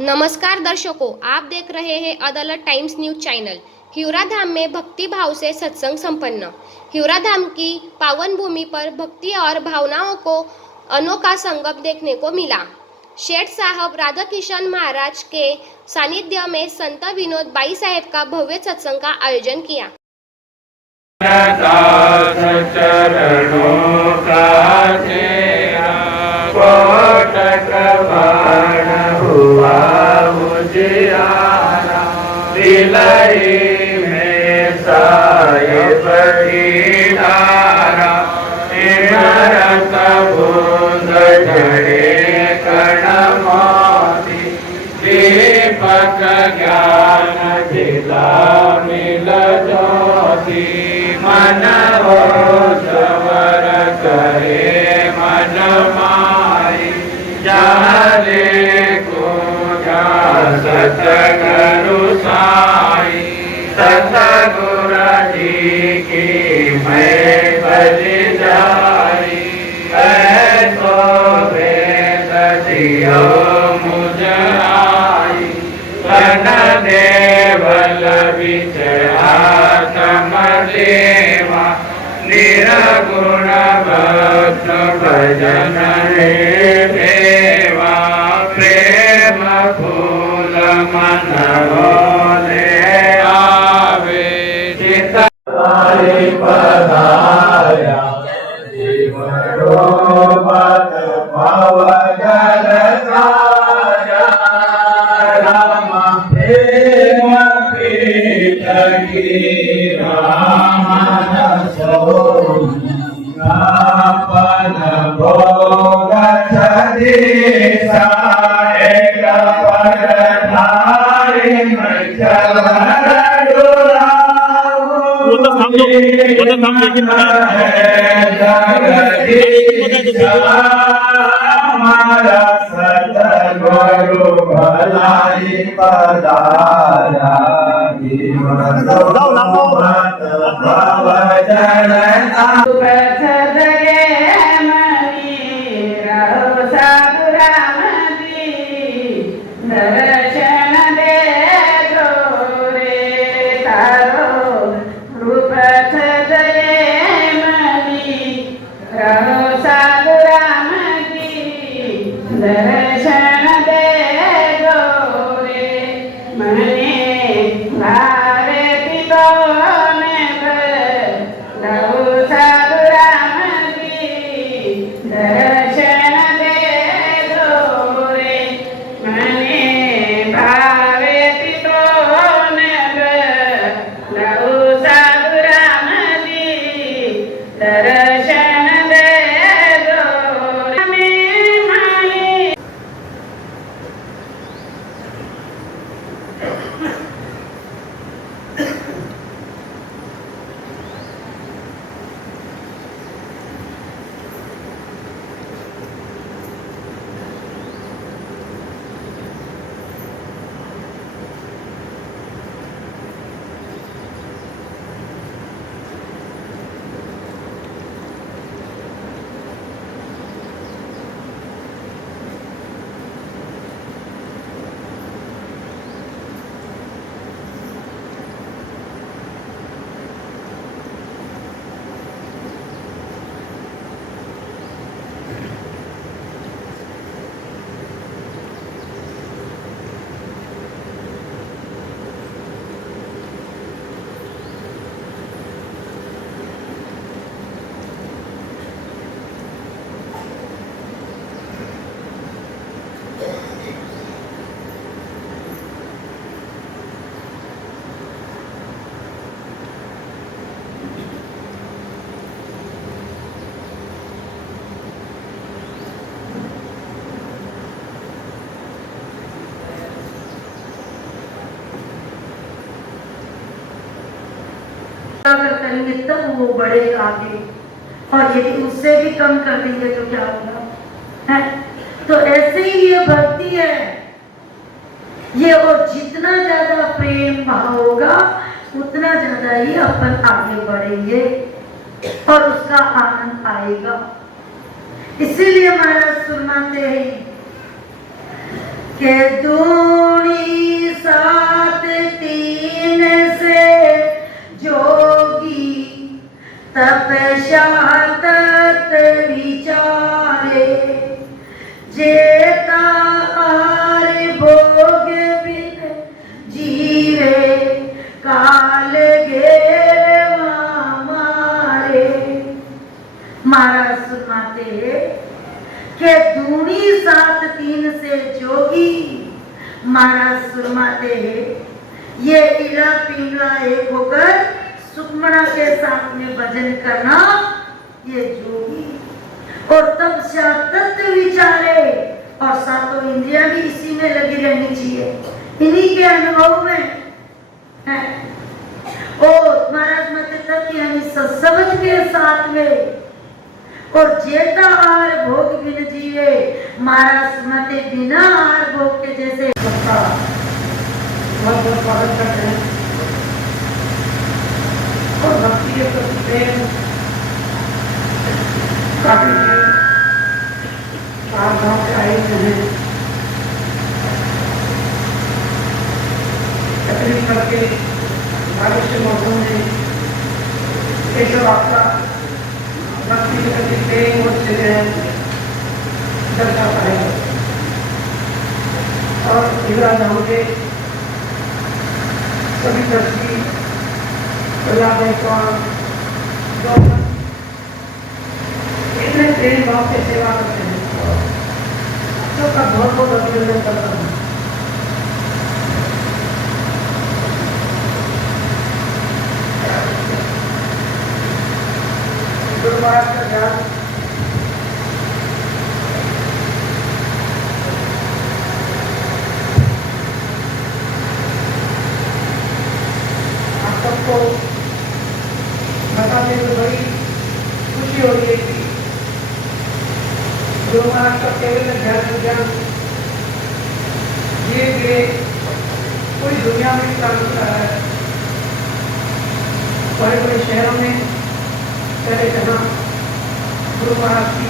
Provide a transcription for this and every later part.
नमस्कार दर्शकों, आप देख रहे हैं अदालत टाइम्स न्यूज चैनल। हिवरा धाम में भक्ति भाव से सत्संग संपन्न। हिवरा धाम की पावन भूमि पर भक्ति और भावनाओं को अनोखा संगम देखने को मिला। शेठ साहब राधा किशन महाराज के सानिध्य में संत विनोद बाई साहेब का भव्य सत्संग का आयोजन किया। दिलई में साहिब दीदारा इमरत बूंद झड़े कण मोती दीपक ज्ञान दिला मिल ज्योति मन हो सवर करे मन माई जाले को सतगुरु साई सतगुरु जी की मैं बज जाई ऐसो वेद दियो मुझ आई तन देवल बिच आत्म देवा निरगुण भक्त भजन हे देवा प्रेम फूल मन होले आवे चित पधाया जीवनो मत भाव जल साया राम प्रेम प्रीत की राम सो नापन भोग छदीसा एक पद धारी हमारा सतगुरु भलाई पधारा भव जनता दर्शन दे गोरे मने भारती दोने लहु साधु राम जी दर्शन दे गोरे मने भारती दोने लहु साधु राम जी दर्शन दे अगर करेंगे तब वो बढ़ेगा आगे, और यदि उससे भी कम कर देंगे तो क्या होगा, है? तो ऐसे ही ये भक्ति है ये, और जितना ज्यादा प्रेम भाव होगा उतना ज्यादा ही अपन आगे बढ़ेंगे और उसका आनंद आएगा। इसीलिए महाराज सुनाते हैं के दूनी सात तीन से जोगी तपस्या तत विचारे जेता आर भोग बिन जीवे काल घेर मारे। महाराज सुनाते के दूनी सात तीन से जोगी, महाराज सुरमाते हैं ये इला पिंगला एक होकर सुखमणा के साथ में भजन करना ये जोगी, और तब तत्व विचारे, और सातों इंद्रियां भी इसी में लगी रहनी चाहिए, इन्हीं के अनुभव में है। और महाराज मत तक कि हम इस समझ के साथ में और जेता आर भोग बिन जीवे, महाराज मते बिना आर भोग के जैसे बहुत बहुत स्वागत करते हैं। और भक्ति के प्रति प्रेम काफी बाहर गाँव से आए हुए हैं, तकलीफ करके बारिश के मौसम में ये सब आपका भक्ति के प्रति प्रेम और स्नेह दर्शाता है। और युवराज धाम के सभी ट्रस्टी प्रहलाद इतने प्रेम भाव से सेवा करते हैं, सबका बहुत बहुत अभिनंदन करता हूँ। गुरु महाराज का ध्यान आप सबको बताने में बड़ी खुशी हो रही है कि गुरु महाराज का केवल ज्ञान धीरे धीरे पूरी दुनिया में काम कर रहा है। बड़े बड़े शहरों में पहले जहाँ गुरु महाराज की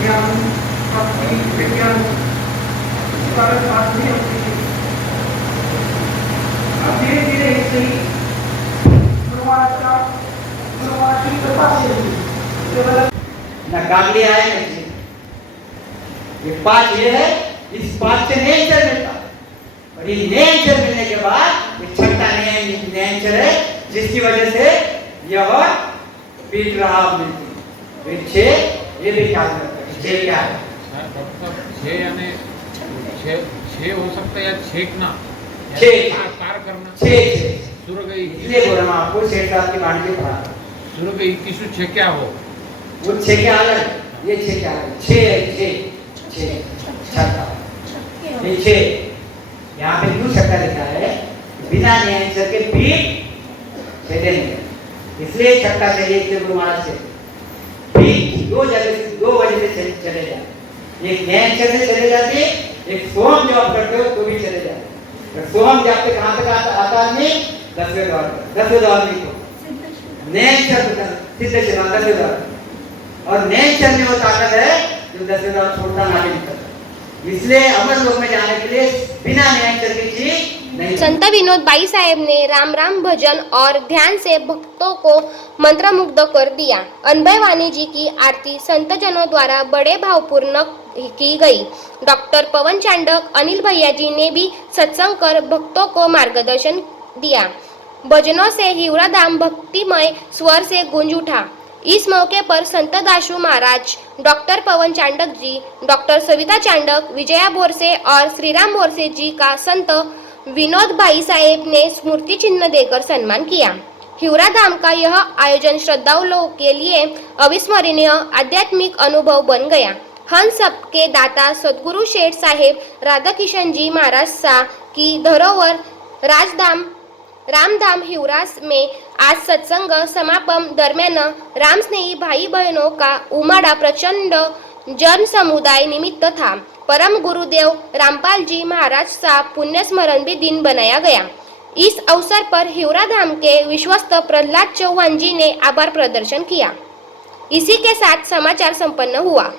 ज्ञान भक्ति विज्ञान बात नहीं होती थी, अब धीरे धीरे इसे गुरु महाराज की कृपा से न कागली आए न ये पाँच ये है, इस पाँच से नेचर मिलता है, और ये नेचर मिलने के बाद ये छठा नेचर है जिसकी वजह से यह पीट रहा मिलती है। छह ये भी ख्याल रखता है, छह क्या है? छह यानी छह हो सकता है या छेकना, पार करना, छह सूर्य गई इसलिए बोल रहा हूँ आपको, छह साल की बांध के पढ़ा सूर्य गई 21 छह क्या हो, वो छह के अलग, ये छह क्या अलग, छह छह छह छठा ये छह, यहाँ पे क्यों छठा लिखा है? बिना नेचर के पीठ छेदे नहीं, इसलिए छठा चाहिए इसलिए गुरु महाराज से पीठ दो वजह से चले जाए, एक नेचर से चले जाते, एक सोम जॉब करते हो तो भी चले जाते। सोम जॉब पे कहाँ तक आता नहीं? 10वें दौर नहीं को नेचर सिद्ध चला 10वें दौर, और नेचर में वो ताकत है जो 10वें दौर छोड़ता आगे निकलता। इसलिए अमर लोक में जाने के लिए बिना नेचर की चीज नहीं। संत विनोद भाई साहेब ने राम राम भजन और ध्यान से भक्तों को मंत्रमुग्ध कर दिया। अनभय वाणी जी की आरती संत जनों द्वारा बड़े भावपूर्ण की गई। डॉक्टर पवन चांडक अनिल भैया जी ने भी सत्संग कर भक्तों को मार्गदर्शन दिया। भजनों से हिवरा धाम भक्तिमय स्वर से गूंज उठा। इस मौके पर संत दाशु महाराज, डॉक्टर पवन चांडक जी, डॉक्टर सविता चांडक, विजया बोरसे और श्रीराम बोरसे जी का संत विनोद भाई साहेब ने स्मृति चिन्ह देकर सम्मान किया। हिवरा धाम का यह आयोजन श्रद्धालुओं के लिए अविस्मरणीय आध्यात्मिक अनुभव बन गया। हम सबके दाता सदगुरु शेठ साहेब राधा किशन जी महाराज सा की धरोहर रामधाम हिवरास में आज सत्संग समापन दरम्यान राम स्नेही भाई बहनों का उमड़ा प्रचंड जन समुदाय निमित्त था। परम गुरुदेव रामपाल जी महाराज सा पुण्य स्मरण भी दिन बनाया गया। इस अवसर पर हिवरा धाम के विश्वस्त प्रहलाद चौहान जी ने आभार प्रदर्शन किया। इसी के साथ समाचार संपन्न हुआ।